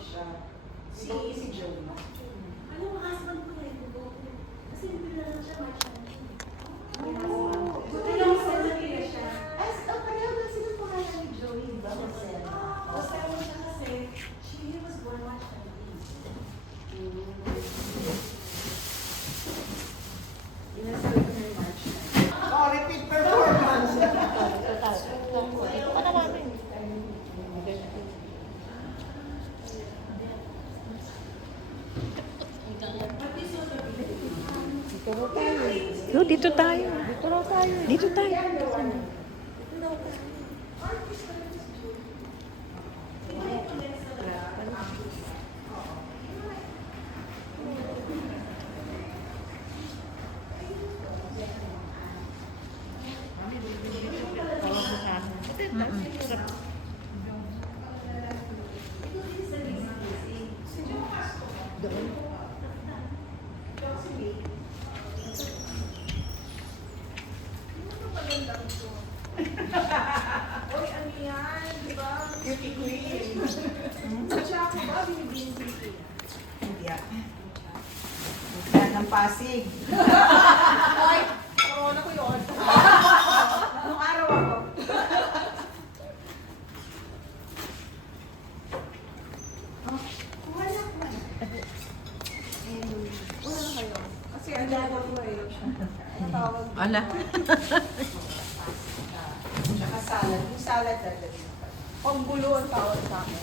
siya. Si Joey. Ano ang husband ko rin? Kasi hindi lang siya matching. Oo. Buti lang sa nila siya. Pareho na sila pangalan ni Joey, di ba? Marcel. Basta mo siya kasi, she was born March 19. Inasabi ko na yung March 19. Oh, repeat performance. Dito ka na namin. No, dito tayo. Dito raw tayo. Dito tayo. Uy, ano yan? Di ba? Beauty queen. Siya ako ba? Binibinibini. Hindi ah. Yan ang Pasig. Ay, corona ko yun. Anong araw ako? Wala ko. Wala na kayo. Kasi ang dala ko eh. Ang tawag. Ala. Tsaka salad. Yung salad na Panggulo ang tawag sa akin.